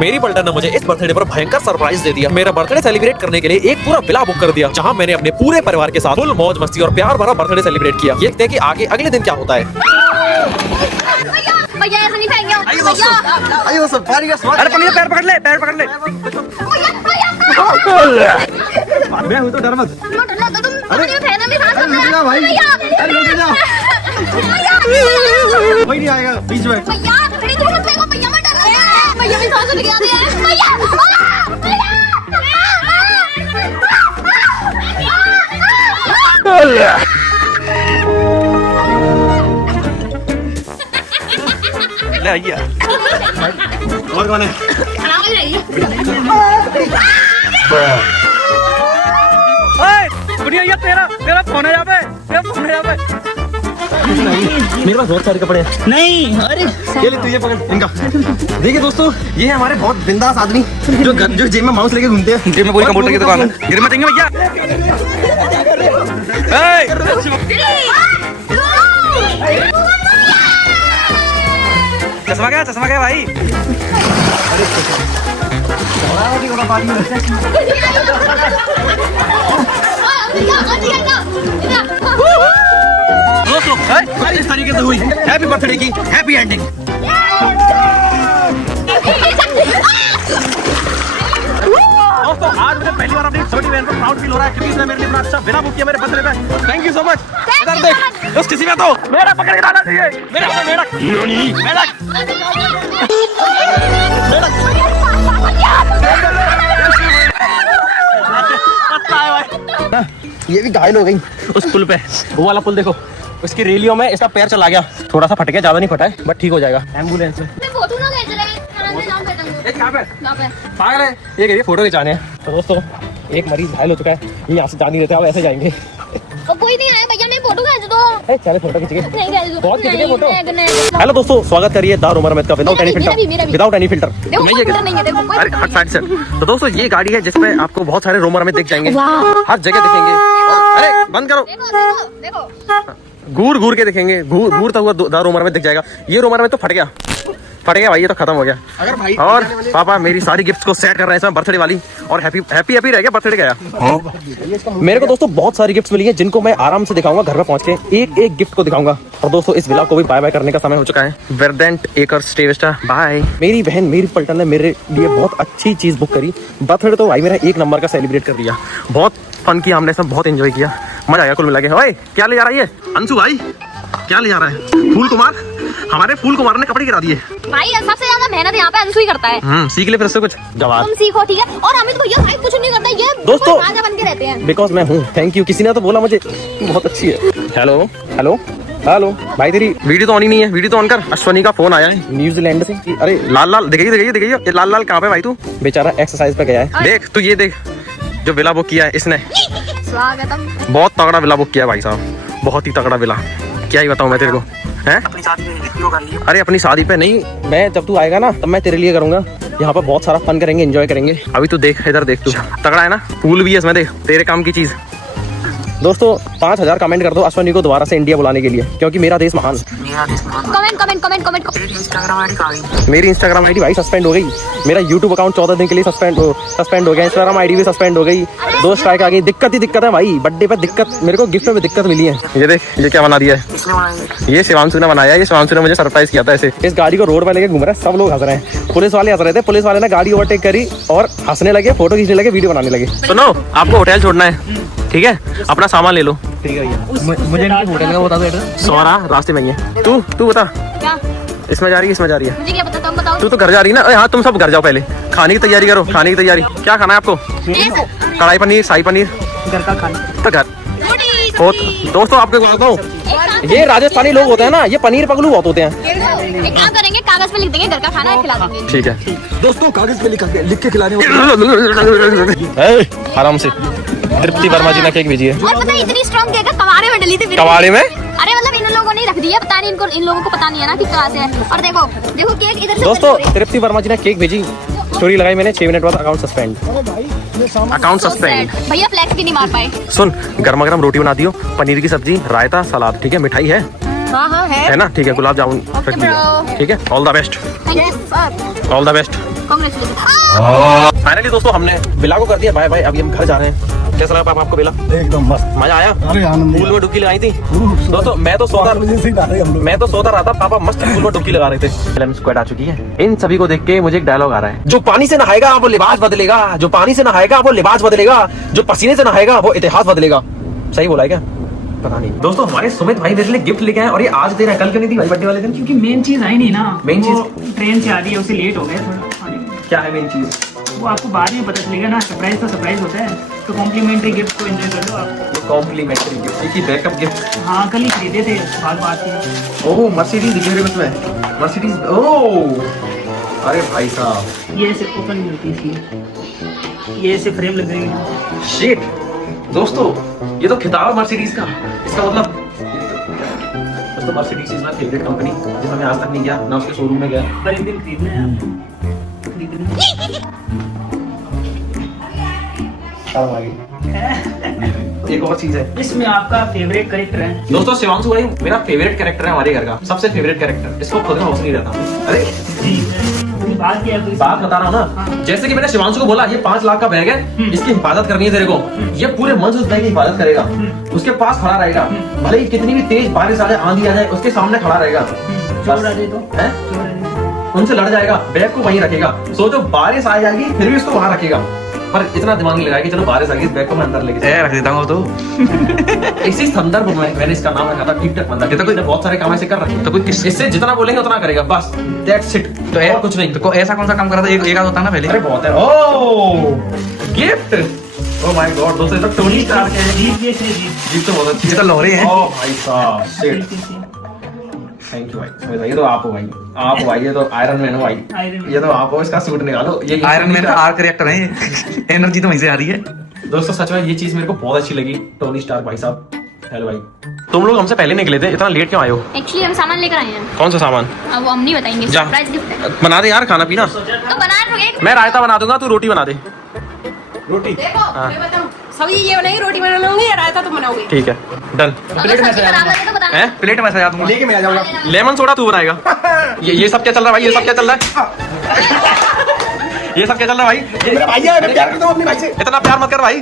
मेरी पलटन ने मुझे इस बर्थडे पर भयंकर सरप्राइज दे दिया। मेरा बर्थडे सेलिब्रेट करने के लिए एक पूरा विला बुक कर दिया, जहां मैंने अपने पूरे परिवार के साथ फुल मौज मस्ती और प्यार भरा बर्थडे सेलिब्रेट किया। ये देखते हैं कि आगे अगले दिन क्या होता है। भैया ऐसा नहीं फेंकियो। अरे पनीर पैर पकड़ ले, पैर पकड़ ले। मैं हूँ तो डर मत। अरे भाई, कोई नहीं आएगा बीच में। भैया खड़ी तो मत फेंको, भैया मैं डर रहा हूं। भैया मेरी सांस रुक गई है। भैया ले आइए। और कौन है? ये तेरा फोन है यहाँ पे, तेरा फोन है यहाँ पे। मेरे पास बहुत सारे कपड़े हैं। नहीं, अरे ये ले तू, ये पकड़ इनका। देखिए दोस्तों, ये है हमारे बहुत बिंदास आदमी जो जेब में माउस लेके घूमते हैं। जेब में पूरी कंप्यूटर की दुकान है। गिर मत देंगे भैया। चश्मा गया भाई। दोस्तों इस तरीके से हुई हैप्पी बर्थडे की हैप्पी एंडिंग। दोस्तों आज मुझे पहली बार अपनी छोटी बहन को प्राउड फील हो रहा है, क्योंकि इसने मेरे लिए इतना अच्छा बिना बुक किया मेरे बर्थडे पे। Thank you so much. इधर देख, उस किसी में तो मेरा पकड़ के लाना चाहिए। ये भी घायल हो गई उस पुल पे। वो वाला पुल देखो, उसकी रेलियों में इसका पैर चला गया, थोड़ा सा फट गया, ज्यादा नहीं फटा है, बट ठीक हो जाएगा। एम्बुलेंस में फोटो ना खींच रहे पागल है ये, कहिए फोटो खिंचाने हैं। तो दोस्तों एक मरीज घायल हो चुका है, ये यहाँ से जा नहीं देते, अब ऐसे जाएंगे। कोई नहीं आया भैया, मैं फोटो खींच दो। चले फोटो खींचेंगे, नहीं खींच दो। बहुत खींचेंगे फोटो। नहीं। हेलो दोस्तों, स्वागत करिए द रोमर अहमद का विदाउट एनी फिल्टर। देखो फिल्टर नहीं है, देखो कोई अरे हट साइड से। तो दोस्तों ये गाड़ी है जिसमें आपको बहुत सारे रोमर में दिख जाएंगे, हर जगह दिखेंगे। अरे बंद करो, देखो घूर घूर के दिखेंगे, घूरता हुआ द रोमर में दिख जाएगा। ये रोमर में तो फट गया भाई, ये तो खत्म हो गया। अगर भाई और पापा मेरी सारी गिफ्ट्स को सेट कर रहे हैं इसमें बर्थडे वाली, और हैप्पी रह गया बर्थडे गया। मेरे को दोस्तों बहुत सारी गिफ्ट्स मिली है, जिनको मैं आराम से दिखाऊंगा घर पे पहुंच के, एक एक गिफ्ट को दिखाऊंगा। और दोस्तों इस व्लॉग को भी बाय बाय करने का समय हो चुका है। वेरडेंट एकर स्टे वेस्टा बाय। मेरी बहन मेरी पलटन ने मेरे लिए बहुत अच्छी चीज बुक करी। बर्थडे तो भाई मेरा एक नंबर का सेलिब्रेट कर दिया, बहुत फन किया हमने, सब बहुत एंजॉय किया, मजा आया कुल मिला के। ओए क्या ले जा रहा है ये अंशु भाई, क्या ले जा रहा है? फूल कुमार, हमारे फूल कुमार ने कपड़े गिरा दिए भाई। सबसे ज्यादा मेहनत यहाँ पे अंशु ही करता है। सीख ले फिर उससे कुछ जवाब। तुम सीखो ठीक है। और अमित भैया भाई कुछ नहीं करता, ये दोस्तों राजा बन के रहते हैं। बिकॉज मैं हूँ। थैंक यू, किसी ने तो बोला मुझे बहुत अच्छी है। हेलो हेलो हेलो भाई, तेरी वीडियो तो ऑन ही नहीं है, वीडियो तो ऑन कर। अश्वनी का फोन आया है न्यूजीलैंड से। अरे लाल दिखाइए ये लाल कहाँ पे भाई? तू बेचारा एक्सरसाइज पे गया है। देख तू, ये देख जो विला बुक किया है इसने, स्वागतम। बहुत तगड़ा विला बुक किया है भाई साहब, बहुत ही तगड़ा विला। क्या ही बताऊं मैं तेरे को, हैं? अपनी शादी पे। अरे अपनी शादी पे नहीं, मैं जब तू आएगा ना तब मैं तेरे लिए करूंगा। यहाँ पर बहुत सारा फन करेंगे, एंजॉय करेंगे। अभी तू देख, इधर देख, तू तगड़ा है ना, फूल भी है इसमें, देख तेरे काम की चीज। दोस्तों 5000 कमेंट कर दो अश्वनी को दोबारा से इंडिया बुलाने के लिए, क्योंकि मेरा देश महान। कमेंट। मेरी इंस्टाग्राम आईडी भाई सस्पेंड हो गई, मेरा यूट्यूब अकाउंट 14 दिन के लिए सस्पेंड हो गया, इंस्टाग्राम आईडी भी सस्पेंड हो गई। 2 स्ट्राइक आ गई, दिक्कत है भाई। बर्थडे पे दिक्कत, मेरे को गिफ्ट में दिक्कत मिली है। ये देख, ये क्या बना दिया है? ये शिवांशु ने बनाया, ये शिवांशु ने मुझे सरप्राइज किया था ऐसे। इस गाड़ी को रोड पे लेके घूम रहा है, सब लोग हंस रहे हैं। पुलिस वाले हंस रहे थे, पुलिस वाले ने गाड़ी ओवरटेक करी और हंसने लगे, फोटो खींचने लगे, वीडियो बनाने लगे। सुनो, आपको होटल छोड़ना है, ठीक है? अपना सामान ले लो। ठीक है भैया, मुझे होटल का बता दो एड्रेस। सोरा रास्ते में ही है। तू बता, क्या इसमें जा रही है, इसमें जा रही है? मुझे क्या पता, तुम बताओ। तू तो घर जा रही है ना? हाँ तुम सब घर जाओ, पहले खाने की तैयारी करो, खाने की तैयारी। क्या खाना है आपको? कढ़ाई पनीर, शाही पनीर, घर का खाना तो घर। दोस्तों आपको बताता हूँ, ये राजस्थानी लोग होते हैं ना, ये पनीर पगलू बहुत होते हैं। एक काम करेंगे, कागज पे लिख देंगे घर का खाना है, खिला देंगे। ठीक है दोस्तों, कागज पे लिख के खिलाने। आराम से। तृप्ति वर्मा जी ने केक भेजी है। और पता है इतनी स्ट्रॉन्ग केक है, कवाड़े में डली थी। कवाड़े में? अरे मतलब इन लोगों ने रख दिया, पता नहीं इन लोगों को पता नहीं है ना कि कहाँ से है। और देखो केक इधर से। दोस्तों तृप्ति वर्मा जी ने केक भेजी, स्टोरी लगाई मैंने, 6 मिनट बाद अकाउंट सस्पेंड। भैया फ्लैक्स भी नहीं मार पाए। सुन, गर्मा गर्म रोटी बना दियो, पनीर की सब्जी, रायता, सलाद, ठीक है? मिठाई है? हाँ है ना? ठीक है, गुलाब जामुन रख दियो, ठीक है? All the best, all the best. Congratulation. Finally दोस्तों हमने बिला को कर दिया बाय बाय। अभी हम घर जा रहे हैं। कैसा लगा पापा आपको बिला? एकदम मस्त। मजा आया? अरे आनंद पूल में डुबकी लगाई थी दोस्तों। मैं तो सोता रहा था, पापा मस्त पूल में डुबकी लगा रहे थे। फिल्म स्क्वाड आ चुकी है। इन सभी को देख के मुझे एक डायलॉग आ रहा है, जो पानी से नहाएगा वो लिबास बदलेगा, जो पानी से नहाएगा वो लिबास बदलेगा, जो पसीने से नहाएगा वो इतिहास बदलेगा। सही बोला है क्या? पता नहीं। दोस्तों हमारे सुमित भाई मेरे लिए गिफ्ट लेके आए और ये आज दे रहा है, कल क्यों नहीं दी भाई बर्थडे वाले दिन? क्योंकि मेन चीज आई नहीं ना। Main वो ट्रेन से आ रही है, उसे लेट हो गया थोड़ा आने में। क्या है मेन चीज? वो आपको बाद में पता चलेगा ना। सरप्राइज तो सरप्राइज होता है, तो कॉम्प्लीमेंट्री गिफ्ट को एंजॉय कर लो आप। कॉम्प्लीमेंट्री गिफ्ट की बैकअप गिफ्ट। हाँ कल ही खरीदे थे बात थी। ओह मर्सिडीज दिख रही है इसमें, मर्सिडीज। ओह अरे भाई साहब, ये ऐसे ओपन नहीं होती इसकी, ये ऐसे फ्रेम लग रही है। शिट दोस्तों, ये तो खिताब है मर्सिडीज का। इसका मतलब दोस्तों Mercedes is my favourite company, जिसमें मैं आज तक नहीं गया ना उसके शोरूम में गया। पर एक दिन खरीदना है आपको, खरीदना एक और चीज है, इसमें आपका फेवरेट कैरेक्टर है। दोस्तों शिवांशु भाई मेरा फेवरेट कैरेक्टर है हमारे घर का, सबसे फेवरेट कैरेक्टर। इसको खुद में होश नहीं रहता। अरे जी बात क्या है तो बात बता रहा हूँ ना, हाँ। जैसे कि मैंने शिवांशु को बोला ये 5 लाख का बैग है, इसकी हिफाजत करनी है तेरे को। ये पूरे मन से उस बैग की हिफाजत करेगा, उसके पास खड़ा रहेगा, भले ही कितनी भी तेज बारिश आ जाए, आंधी आ जाए, उसके सामने खड़ा रहेगा। चोर आ जाए तो हैं? चोर आ जाए। उनसे लड़ जाएगा, बैग को वहीं रखेगा। सोचो बारिश आ जाएगी फिर भी उसको वहां रखेगा, पर इतना दिमाग नहीं लगाया कि चलो बारिश आ गई इस बैग को मैं अंदर लेके रख देता हूँ तो। इसी संदर्भ में मैंने इसका नाम रखा था टिक टक बंदा। तो कोई बहुत सारे काम ऐसे कर रखे हैं, तो कोई इससे जितना बोलेंगे उतना करेगा, बस दैट्स इट। तो और कुछ नहीं। तो ऐसा कौन सा काम करा था? एक आध होता ना पहले। अरे बहुत है। ओह गिफ्ट, ओह माय गॉड दोस्तों, ये तो टोनी स्टार के जीप ये से जीप। गिफ्ट तो बहुत अच्छी ये तो लोहरी है। ओह भाई साहब शिट, थैंक यू भाई। ये तो आप हो भाई, आप हो भाई, ये तो आयरन मैन हो भाई, आयरन मैन। ये तो आप हो। इसका सूट निकालो, ये आयरन मैन का आर्क रिएक्टर है ये। एनर्जी तो वहीं से आ रही है। दोस्तों सच में ये चीज मेरे को बहुत अच्छी लगी, टोनी स्टार भाई साहब। हेलो भाई, तुम लोग हमसे पहले निकले थे, इतना लेट क्यों आए हो? एक्चुअली हम सामान लेकर आए हैं। कौन सा सामान? अब वो हम नहीं बताएंगे, जा। सरप्राइज गिफ्ट है। बना दे यार खाना पीना। तो बना रहे मैं रायता बना दूंगा, तू रोटी बना दे। रोटी देखो मैं बताऊं, सब्जी ये बनाएंगे, रोटी बनाऊंगी या रायता तुम बनाओगे। ठीक है डन। प्लेट में तो बता हैं? प्लेट में सजा दूंगा। लेके मैं आ जाऊंगा। लेमन सोडा तू बनाएगा। ये सब क्या चल रहा है भाई? ये सब क्या चल रहा है? ये सब क्या चल रहा है भाई? मेरा भाई है, मैं प्यार करता हूँ अपने भाई से। इतना प्यार मत कर भाई।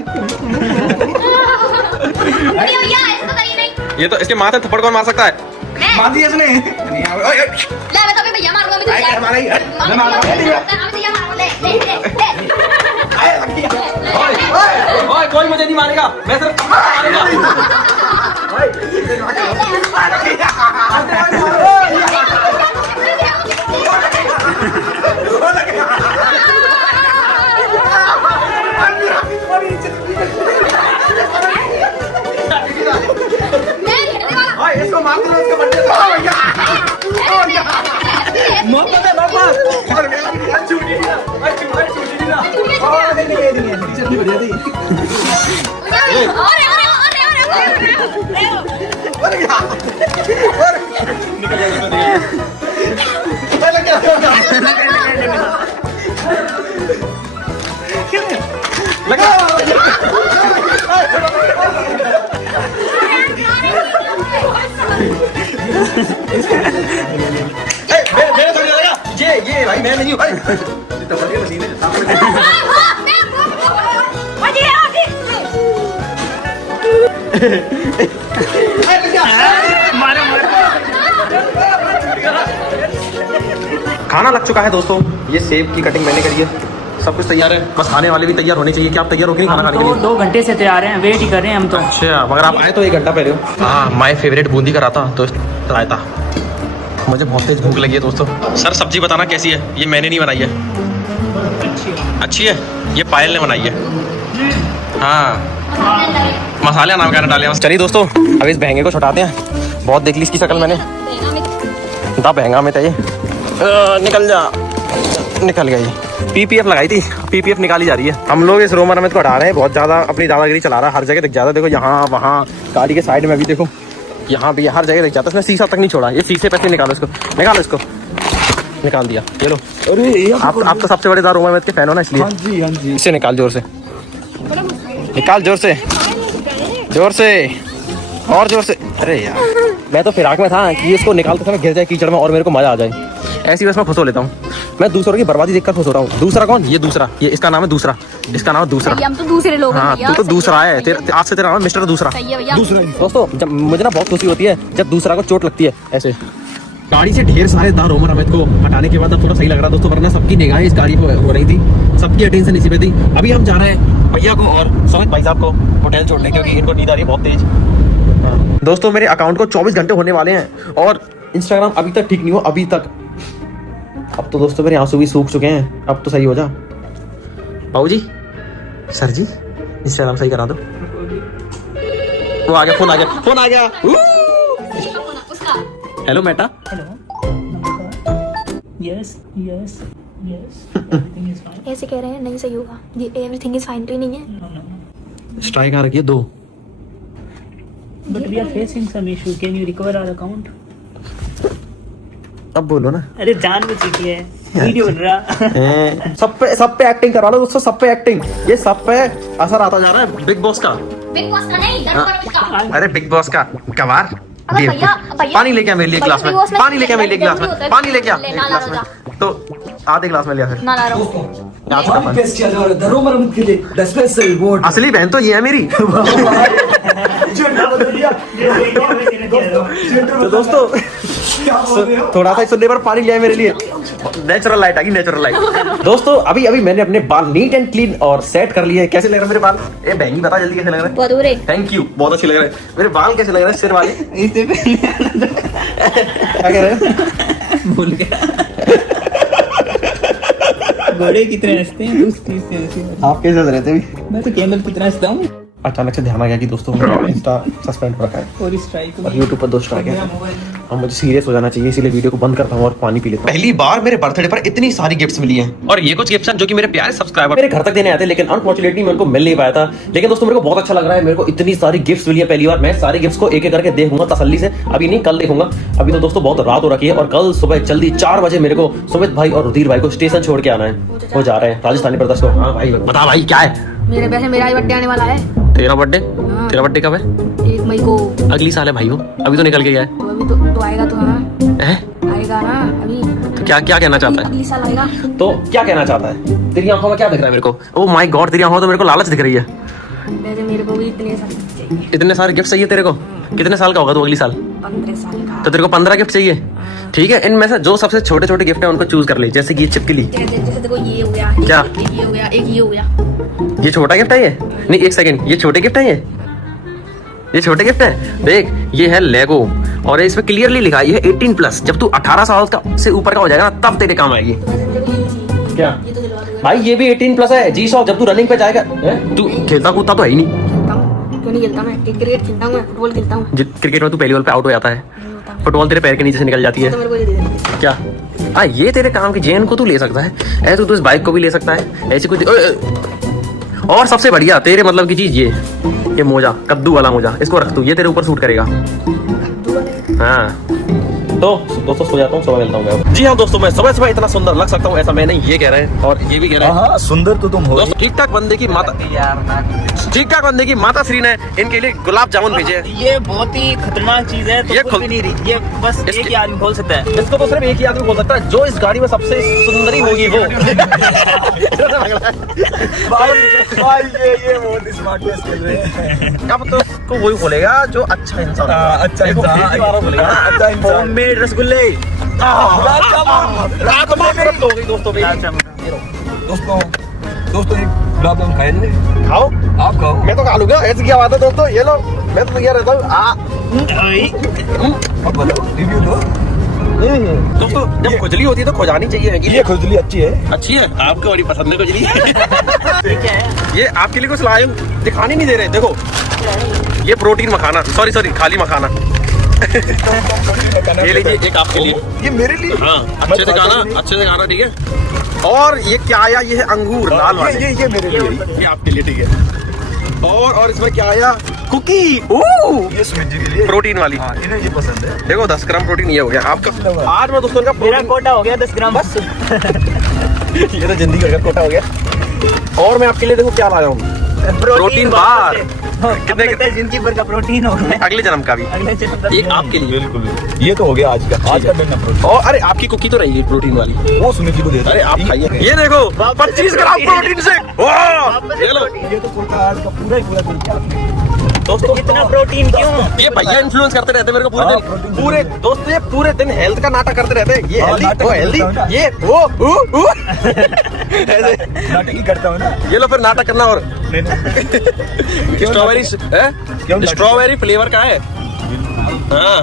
भैया ऐसे तो करिए नहीं। ये तो इसके माथे थप्पड़ कौन मार सकता है? मैं मान दिया इसने। ले मैं तो अभी भैया मारूंगा, अभी तो भाई, भैया- हमारा ही है। अभी मैं मारूंगा। अभी भैया मारूंगा, ले। ओए कोई मुझे नहीं मारेगा, मैं सिर्फ मारेगा। इसको मार दो, इसका बर्थडे मेरे थोड़ी लगा ये भाई मैं नहीं हूँ भाई। तो बढ़िया मशीन है। खाना लग चुका है दोस्तों, ये सेब की कटिंग मैंने करी है, सब कुछ तैयार है, बस खाने वाले भी तैयार होने चाहिए। क्या आप तैयार हो कि नहीं खाना खाने के तो लिए? 2 घंटे से तैयार हैं, वेट ही कर रहे हैं हम तो। अच्छा मगर आप आए तो 1 घंटा पहले हो। हाँ माय फेवरेट बूंदी का रायता, तो रायता। मुझे बहुत तेज भूख लगी है दोस्तों। सर सब्जी बताना कैसी है? ये मैंने नहीं बनाई है। अच्छी है, ये पायल ने बनाई है। हाँ मसाले नाम क्या डाले। चलिए दोस्तों अब इस बहंगे को छुटाते हैं, बहुत देख ली इसकी शक्ल मैंने। दा बहंगा में चाहिए, निकल जा, निकल गई। पीपीएफ लगाई थी, पीपीएफ निकाली जा रही है। हम लोग इस रोमर में को हटा रहे हैं, बहुत ज्यादा अपनी दादागिरी चला रहा है, हर जगह दिख जाता है। देखो यहाँ वहाँ गाड़ी के साइड में भी देखो, यहाँ भी हर जगह दिख जाता है। इसने शीशा तक नहीं छोड़ा। ये शीशे पे से निकालो इसको, निकालो इसको, निकाल दिया। ये लो। अरे आप तो सबसे बड़े रोमर में के फैन हो ना, इसलिए। हाँ जी हाँ जी। इसे निकाल जोर से, निकाल जोर से, जोर से और जोर से। अरे यार मैं तो फिराक में था कि इसको निकालते समय गिर जाए कीचड़ में और मेरे को मजा आ जाए। ऐसी बस मैं खुश हो लेता हूँ। मैं दूसरों की बर्बादी देखकर खुश हो रहा हूँ। दूसरा कौन? ये दूसरा, ये इसका नाम है दूसरा, इसका नाम है दूसरा। हम तो दूसरे लोग हैं हाँ भैया, तू तो सही दूसरा है, सही आज से तेरा नाम है मिस्टर दूसरा। सही है भैया। दोस्तों जब मुझे ना बहुत खुशी होती है जब दूसरा को चोट लगती है ऐसे। गाड़ी से ढेर सारे दार उमर अहमद को हटाने के बाद अब थोड़ा सही लग रहा दोस्तों, वरना सबकी निगाहें इस गाड़ी पे हो रही थी, सबकी अटेंशन इसी पे थी। अभी हम जा रहे हैं भैया को और सुमित भाई साहब को होटल छोड़ने, क्योंकि इनको नींद आ रही है बहुत तेज। दोस्तों मेरे अकाउंट को 24 घंटे होने वाले हैं और इंस्टाग्राम अभी तक ठीक नहीं हो, अभी तक। अब तो दोस्तों मेरे आंसू भी सूख चुके हैं, अब तो सही हो जा। बाबू जी, सर जी, इंस्टाग्राम सही करा दो। वो आ गया, फोन आ गया, फोन आ गया। Hello Meta. Yes yes yes, everything is fine. ऐसे कह रहे हैं नहीं सही होगा, ये एवरीथिंग इज फाइन तो ही नहीं है। स्ट्राइक आ रखी है 2। But we are facing some issue, can you recover our account? अब बोलो ना। अरे जान बची थी है, वीडियो बन रहा। सब पे एक्टिंग करवा लो दोस्तों, सब पे एक्टिंग। ये सब पे असर आता जा रहा है बिग बॉस का। बिग बॉस का नहीं, दरबार का। अरे बिग बॉस का कवार। अबे भैया, भैया पानी लेके आ मेरे लिए गिलास में, भैया, पानी लेके आ मेरे लिए गिलास में, पानी लेके आ ले, एक ना गिलास ला, में। तो आधे गिलास में लिया फिर। ना ला रहा हूँ। यहाँ से पानी। पेश किया जा रहा है धरो मरम्मत के लिए 10 पैसे रिवॉर्ड। असली बहन तो ये है मेरी। तो दोस्तों थोड़ा सा सुनने पर पानी लिया मेरे लिए। नेचुरल लाइट आ गई, नेचुरल लाइट। दोस्तों अभी अभी मैंने अपने बाल नीट एंड क्लीन और सेट कर लिए। कैसे लग रहे हैं मेरे बाल? ए बहनी बता जल्दी कैसे लग रहे हैं? बहुत बुरे। थैंक यू, बहुत अच्छे लग रहे हैं मेरे बाल। कैसे लग रहे हैं सिर वाले? इससे पहले क्या कह रहे हैं? भूल गया। घोड़े की तरह हंसते हैं, दूसरी से हंसी। आप कैसे हंस रहे थे अभी? मैं तो कैमल की तरह हंसता हूँ। अचानक से ध्यान आ गया कि दोस्तों मैंने इंस्टा सस्पेंड कर रखा है और स्ट्राइक और यूट्यूब पर 2 स्ट्राइक है। अब मुझे सीरियस हो जाना चाहिए, इसीलिए वीडियो को बंद करता हूँ और पानी पी लेता हूँ। पहली बार मेरे बर्थडे पर इतनी सारी गिफ्ट्स मिली हैं और ये कुछ गिफ्ट्स हैं जो कि मेरे प्यारे सब्सक्राइबर मेरे घर तक देने आते हैं, लेकिन अनफॉर्चुनेटली मैं उनको मिल नहीं पाया था। लेकिन दोस्तों मेरे को बहुत अच्छा लग रहा है, मेरे को इतनी सारी गिफ्ट्स मिली है। पहली बार मैं सारे गिफ्ट्स को एक एक करके देखूंगा तसल्ली से। अभी नहीं, कल देखूंगा। अभी तो दोस्तों बहुत रात हो रखी है और कल सुबह जल्दी 4 बजे मेरे को सुमित भाई और रुधिर भाई को स्टेशन छोड़ के आना है। वो जा रहे हैं राजस्थानी प्रदर्शन को। हाँ भाई बता भाई क्या है? मेरे वैसे मेरा ही बर्थडे आने वाला है। तेरा बर्थडे? तेरा बर्थडे कब है? 1 मई को। अगली साल है भाई, वो अभी तो निकल के गया है। तो अभी तो आएगा तो। हाँ आएगा ना अभी। तो क्या क्या कहना चाहता है? अगली साल आएगा। तो क्या कहना चाहता है? तेरी आंखों में क्या दिख रहा है मेरे को? ओह माय गॉड, तेरी आंखों में तो मेरे को लालच दिख रही है। वैसे मेरे को भी इतने सारे चाहिए। इतने सारे गिफ्ट चाहिए तेरे को? कितने साल का होगा तू अगली साल? 15 साल का। तो तेरे को 15 गिफ्ट चाहिए? ठीक है, इनमें से जो सबसे छोटे छोटे गिफ्ट है उनको चूज कर ले। जैसे कि ये चिपकली। जैसे देखो ये हो गया। क्या? एक ये हो गया, एक ये हो गया। ये छोटा गिफ्ट है ये? नहीं एक सेकंड, ये छोटे गिफ्ट है ये छोटे गिफ्ट है। देख ये है लेगो और इसमें क्लियरली लिखा है ये है 18+। जब तू 18 साल का से ऊपर का हो जाएगा ना तब तेरे काम आएगी। क्या ये तो दिलवा दो। भाई ये भी 18+ है। जी शॉप जब तू रनिंग पे जाएगा। तू खेलता कूदता तो है ही नहीं। खेलता हूँ। क्यों नहीं खेलता मैं? क्रिकेट खेलता हूँ, मैं फुटबॉल खेलता हूँ। क्रिकेट में तू पहली बॉल पे आउट हो जाता है, नहीं होता मैं। फुटबॉल तेरे पैर के नीचे से निकल जाती है। तो मेरे को ये दे देना। क्या? हाँ ये तेरे काम की जेन को तू ले सकता है, ऐसे तू इस बाइक को भी ले सकता है, ऐसी कुछ। और सबसे बढ़िया तेरे मतलब की चीज ये मोजा, कद्दू वाला मोजा, इसको रख तू, ये तेरे ऊपर सूट करेगा। हाँ तो दोस्तों सो जाता हूँ, सुबह मिलता हूँ मैं। जी हाँ दोस्तों, मैं सुबह सुबह इतना सुंदर लग सकता हूँ ऐसा मैं नहीं, ये कह रहे हैं और ये भी कह रहे हैं। हाँ सुंदर तो तुम हो। दोस्तों ठीक ठाक बंदे की माता श्री ने इनके लिए गुलाब जामुन भेजे हैं। ये बहुत ही खतरनाक चीज है, तो ये कुछ भी नहीं रही, ये बस एक ही आदमी खोल सकता है। इसको तो सिर्फ एक ही आदमी बोल सकता है, जो इस गाड़ी में सबसे सुंदरी होगी वो। भाई ये बहुत स्मार्ट टेस्ट कर रहे हैं। अब तो इसको वही खोलेगा जो अच्छा इंसान। अच्छा इंसान बोलेगा अच्छा इंसान। होममेड रसगुल्ले। रात में मेरी हो गई दोस्तों मेरी। दोस्तों एक गुलाब जामुन खाए जाए। खाओ, आप खाओ। मैं तो खा लूंगा, ऐसी क्या बात है दोस्तों। ये लो, मैं तो तैयार रहता हूँ। अब बोलो रिव्यू दो। दोस्तों जब खुजली होती है तो खुजानी चाहिए। ये खुजली अच्छी है। अच्छी है, आपको बड़ी पसंद है खुजली। ये आपके लिए कुछ लाए हूँ, दिखाने नहीं दे रहे। देखो ये प्रोटीन मखाना, सॉरी खाली मखाना। ये लीजिए, एक आपके लिए। ये मेरे लिए। हाँ अच्छे से खाना, ठीक है। और ये क्या आया? ये है अंगूर लाल वाले। ये मेरे लिए। ये आपके लिए, ठीक है। और इसमें क्या आया? कुकी। ओह ये सुमित जी के लिए प्रोटीन वाली। हाँ, इन्हें ये पसंद है। देखो 10 ग्राम प्रोटीन ये हो गया आपका। आज मैं दोस्तों का मेरा कोटा हो गया 10 ग्राम बस। ये तो जिंदगी का कोटा हो गया। और मैं आपके लिए देखो क्या लाया हूँ, प्रोटीन बार। कितने कितने जिंदगी भर का प्रोटीन होगा अगले जन्म का भी। अगले जन्म तक। एक आपके लिए। बिल्कुल ये तो हो गया आज का दिन प्रोटीन। और अरे आपकी कुकी तो रहेगी प्रोटीन वाली, वो सुनिधि को दे दो। अरे आप खाइए। ये देखो 25 ग्राम प्रोटीन से। देख लो ये तो पूरा आज का पूरा ही पूरा दिन क्या दोस्तों, इतना प्रोटीन क्यों? ये भैया इन्फ्लुएंस करते रहते मेरे को पूरे दिन। प्रोटीन पूरे दोस्तों ये पूरे दिन हेल्थ का नाटक करते रहते हैं। ये हाँ, हेल्दी नाटक वो करता हेल्दी हूँ ना। ये वो ऐसे नाटक ही करता हूँ ना। ये लो फिर नाटक करना। और नहीं, नहीं। स्ट्रॉबेरी क्यों नाटक? स्ट्रॉबेरी फ्लेवर का है। हाँ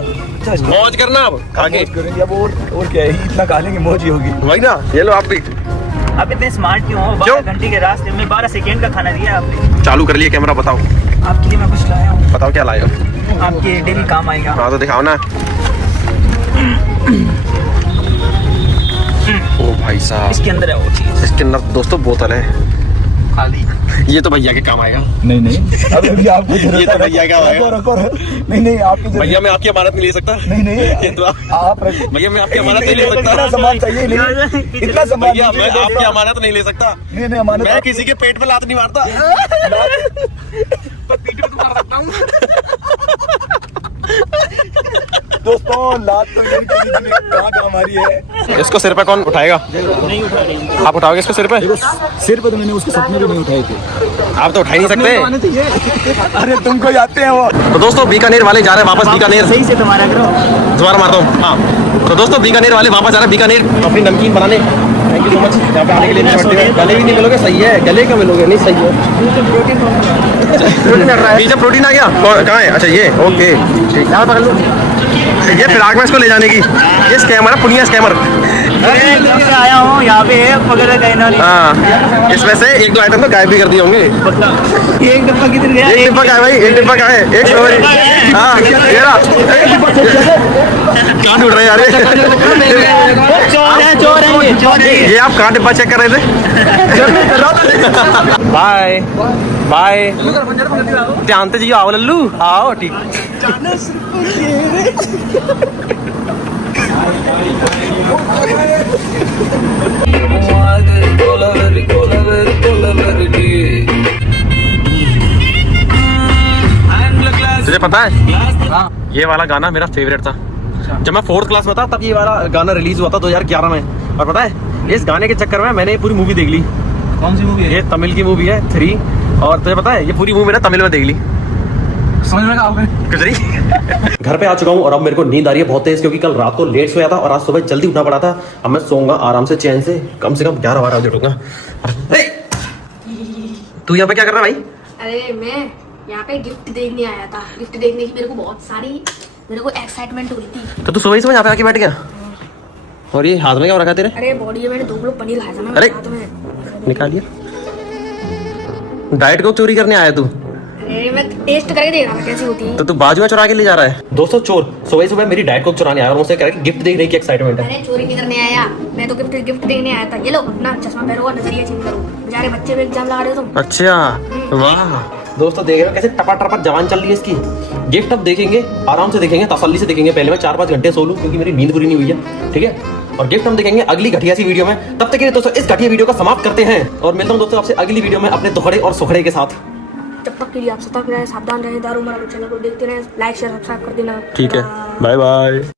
मौज करना अब आगे। मौज करेंगे अब और क्या है, इतना खा लेंगे मौज ही होगी। वही ना, ये लो आप भी। आप इतने स्मार्ट क्यों हो? 12 घंटे के रास्ते में 12 सेकंड का खाना दिया आपने। चालू कर लिए कैमरा, बताओ आपके लिए मैं कुछ लाया हूँ, बताओ क्या लाए हो। आपके डेली काम आएगा। हाँ तो दिखाओ ना। ओ भाई साहब, इसके अंदर है वो चीज। इसके अंदर दोस्तों बोतल है खाली। ये तो भैया के काम आएगा। नहीं नहीं अभी आपको जरूरत ये तो है। भैया का रखो, होगा। रखो, रखो। नहीं आपकी जरूरत- भैया मैं आपकी अमानत नहीं ले सकता। नहीं ये तो आप रखो। भैया मैं आपकी अमानत नहीं ले इतना सकता। सामान चाहिए नहीं, इतना सामान भैया मैं चाहिए। आपकी अमानत नहीं ले सकता। नहीं अमानत मैं किसी के पेट पे लात नहीं मारता, पर पीठ पे तो मार सकता हूँ। दोस्तों लात तो नहीं कहाँ हमारी है। इसको सिर पे कौन उठाएगा? नहीं उठा रही। आप उठाओगे इसको सिर पे? सिर पे तो मैंने उसके सपने भी नहीं उठाए थे। आप तो उठा ही नहीं सकते। आने थे ये। अरे तुमको जाते हैं वो। तो दोस्तों बीकानेर वाले जा रहे हैं वापस बीकानेर। सही से तुम्हारा करो। दोबारा मारता हूँ। हाँ तो दोस्तों बीकानेर वाले वापस जा रहे हैं बीकानेर अपनी नमकीन बनाने। थैंक यू सो मच यहाँ पे आने के लिए। गले भी नहीं मिलोगे, सही है। गले का मिलोगे नहीं, सही है। पीछे प्रोटीन आ गया। कहाँ है? अच्छा ये ओके ठीक है, पकड़ लो। ये फिराक में इसको ले जाने की। ये स्कैमर है, पुनिया स्कैमर। आया हूँ यहाँ पे पकड़ गए ना। हाँ इसमें से एक दो आइटम तो गायब भी कर दिए होंगे। एक डब्बा किधर गया? एक डिब्बा का है भाई, एक डिब्बा का है। एक स्ट्रॉबेरी। हाँ ये रहा। कहाँ ढूंढ रहे हैं यार ये? चोर है, चोर है, ये चोर है। ये आप कहाँ डिब्बा चेक कर रहे थे? Bye bye. ध्यान से जी आओ लल्लू, आओ ठीक। तुझे पता है ये वाला गाना मेरा फेवरेट था जब मैं 4th क्लास में था, तब ये वाला गाना रिलीज हुआ था 2011 में। और पता है इस गाने के चक्कर में मैंने पूरी मूवी देख ली। कौन सी मूवी है? ये तमिल की मूवी है 3। और तुझे पता है ये पूरी मूवी मैंने तमिल में देख ली। समझ में आपने गुजरी। घर पे आ चुका हूँ और अब मेरे को नींद आ रही है बहुत तेज, क्योंकि कल रात को लेट सोया था और आज सुबह जल्दी उठना पड़ा था। अब मैं सोऊंगा आराम से चैन से कम 11-12 बजे उठूंगा। तू यहाँ पे क्या कर रहा है भाई? अरे मैं यहाँ पे गिफ्ट देखने आया था। गिफ्ट देखने की मेरे को एक्साइटमेंट हो रही थी। तो तू सुबह यहाँ पे आके बैठ गया? और ये हाथ में क्या हो रखा है तेरे? अरे बॉडी में मैंने 2 किलो पनीर खाया था मैं अरे! साथ में। निकालिए। डाइट को चोरी करने आया तू? अरे मैं टेस्ट करके देख रहा था कैसी होती है। तो तू बाजू में चुरा के ले जा रहा है? दोस्तों चोर सुबह मेरी डाइट को चुराने आया और मुझसे कह रहा है कि गिफ्ट देखने की एक्साइटमेंट है। अरे चोरी नहीं करने आया मैं तो गिफ्ट देखने आया था। ये लो अपना चश्मा पहनो और नजरिया चेंज करो। बेचारे बच्चे भी एग्जाम लगा रहे हो तुम। अच्छा वाह। दोस्तों देख रहे हो कैसे टपा जवान चल रही है इसकी। गिफ्ट अब देखेंगे, आराम से देखेंगे, तसल्ली से देखेंगे। पहले मैं 4-5 घंटे सो लूं क्योंकि मेरी नींद पूरी नहीं हुई है, ठीक है। और गिफ्ट हम देखेंगे अगली घटिया सी वीडियो में। तब तक के लिए दोस्तों इस घटिया वीडियो को समाप्त करते हैं और मिलता हूं दोस्तों आपसे अगली वीडियो में अपने दुखड़े और सुखड़े के साथ। तब तक के लिए आप सतर्क रहें, सावधान रहें, दारू मरा चैनल को देखते रहें, लाइक शेयर सब्सक्राइब कर देना। ठीक है, बाय बाय।